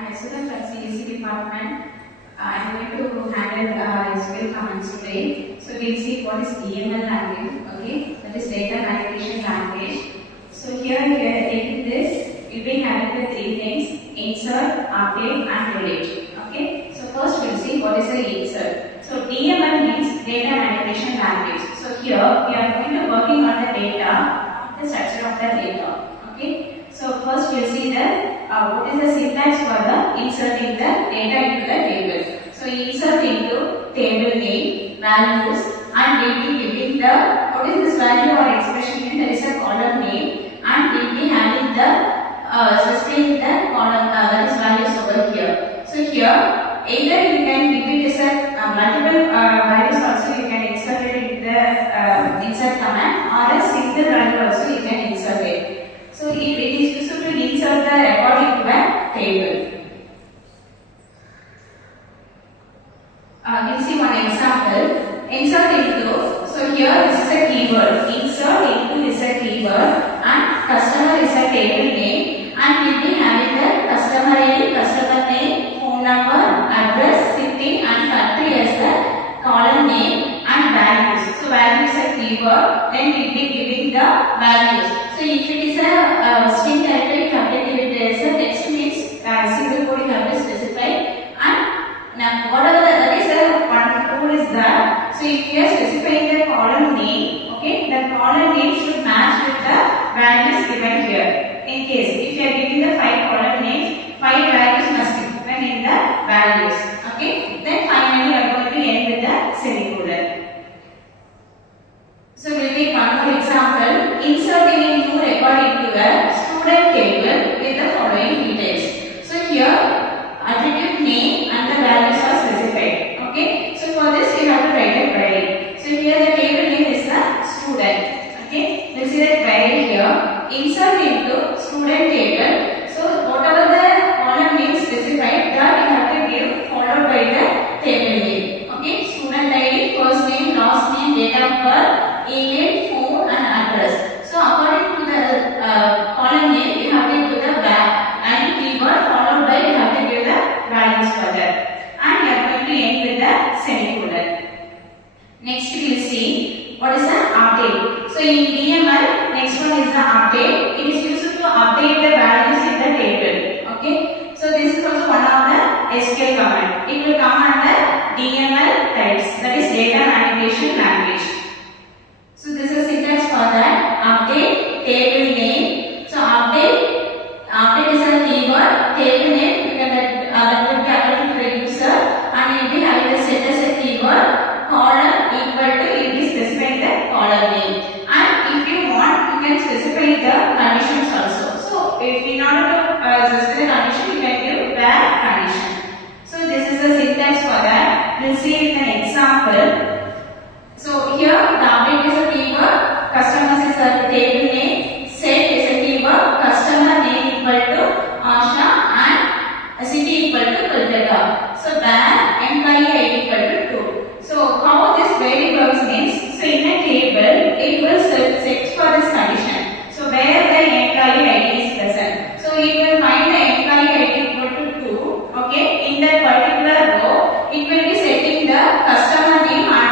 I'm Yasotha from CSC department. I'm going to handle SQL Commands today. So we'll see what is DML language. Okay, that is data manipulation language. So here we are taking this. We'll be having the three things: insert, update, and delete. Okay. So first we'll see what is the insert. So DML means data manipulation language. So here we are going to working on the data, the structure of the data. Okay. So first we'll see the what is the syntax for the inserting the data into the table. So insert into table name, values, and we'll be giving the what is this value or expression in there is a column name, and we'll be having the specifying the column that is values over here. So here either you can give it as a multiple values also you can insert it in the insert command, or a single value also you can insert it. So it is useful to insert the record into a table. We'll see one example. Insert into. So here this is a keyword. Insert into is a keyword, and customer is a table name, and we'll be having the customer ID, customer name, phone number, address, city, and country as the column name, and values. So value is a keyword. Then we'll be giving the values. So if it is a string character, you have to give it as a text means single code you have to specify. And now whatever that is a one rule is that. So if you are specifying the column name, okay, the column name should match with the values given here. In case if you are giving the 5 column names, 5 values must be given in the values. Okay. Then finally we are going to end with the semicolon. So we'll take one more example. Inserting a new record into a student table with the following details. So here attribute name and the values are specified. Okay. So for this you have to write a query. So here the table name is the student. Okay. We'll see the query here. Insert into student table. So whatever the column name specified, that you have to give followed by the table name. Okay. Student ID, first name, last name, date of birth, email, phone, and address. So according to the column name, you have to give the and keyword, followed by you have to give the values for that. And you are going to end with the semicolon. Next we will see what is the update. So in DML, next one is the update. It is used to update the values in the table. Okay. So this is also one of the SQL command. It will come under DML types, that is data manipulation language. So this is syntax for that. Update, table name. So update is a keyword. Table name you can that will be according to the user, and you will be having the set as a keyword. Column equal to you will be specifying the column name. And if you want, you can specify the conditions also. So if in order to specify the condition, you can give where condition. So this is the syntax for that. We'll see in an example. So here the update is a keyword, customers is a table name, set is a keyword, customer name equal to Asha, and city equal to Kolkata. So where employee ID equal to 2. So how this query works means, so in a table it will search for this condition. So where the employee ID is present. So it will find the employee ID equal to 2. Okay, in that particular row, it will be setting the customer name and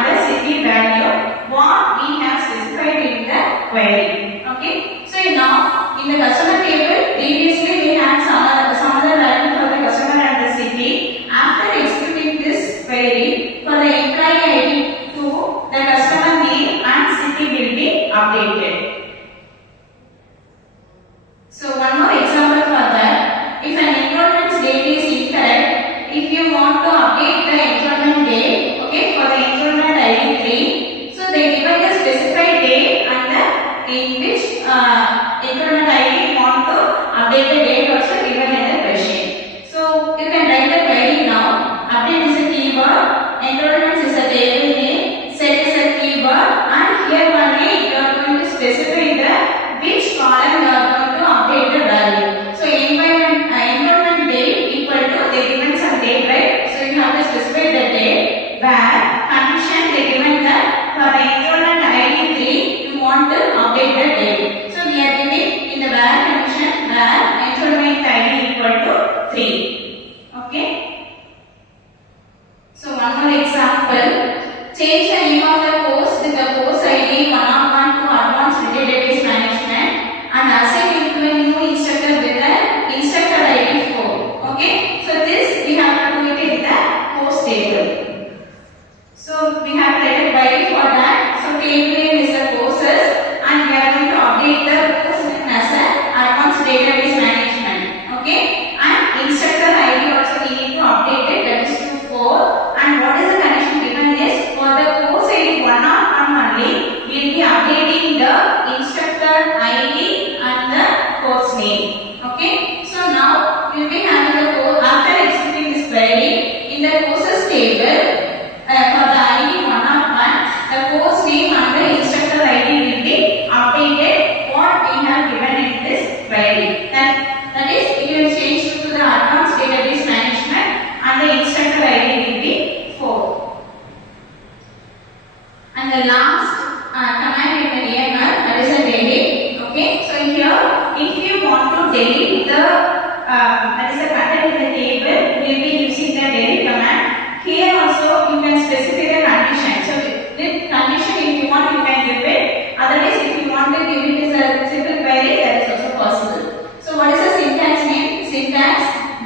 that is the content in the table, we will be using the delete command. Here also you can specify the condition. So with condition, if you want, you can give it. Otherwise, if you want to give it as a simple query, that is also possible. So what is the syntax name? Syntax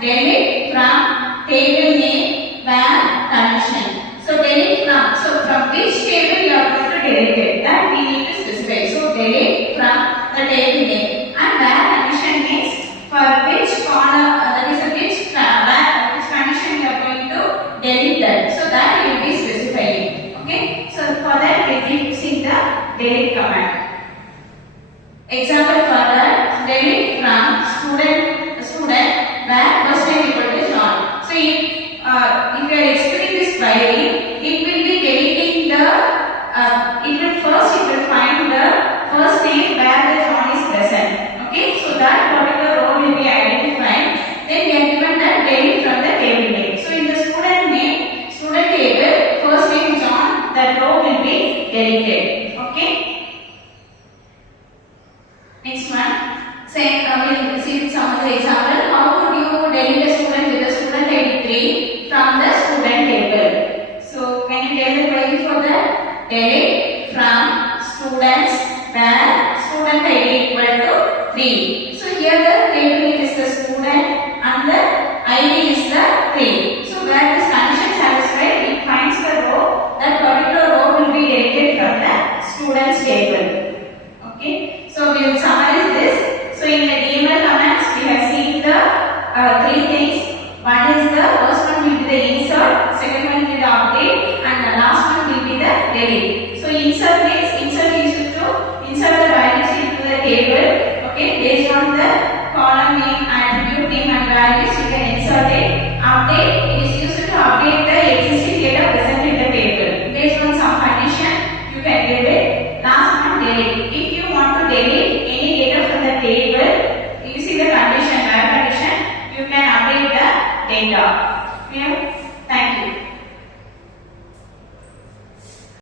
delete from table name where condition. So delete from. So from which table you are going to delete it? That we need to specify. So delete from the table name. And where condition means for which column, that is which condition you are going to delete that. So that you will be specifying. Okay. So for that we will be using the delete command. Example for that, delete from student where first name equal to John. So if you are executing this query, it will be deleting the it will find the first name where the John is present. Okay, so that particular row will be identified. Then we are given that delete from the table name. So in the student name, student table, first name John, that row will be deleted. Okay. Next one. Say we will see some of the example. How could you delete a student with the student ID 3 from the student table? So can you tell the query for that? Delete from students where student ID equal to 3. So here the table name is the student and the ID is the 3. So where this condition satisfied, it finds the row, that particular row will be deleted from the students table. Okay. So we will summarize this. So in the DML commands, we have seen the three things. One is the first one will be the insert, second one will be the update, and the last one will be the delete. So insert means insert is to insert the values into the table. Okay, based on the column name, attribute name, and values, you can insert it. Update, it is used to update the existing data present in the table. Based on some condition, you can give it. Last one, delete. If you want to delete any data from the table, you see the condition, where condition, you can update the data. Clear?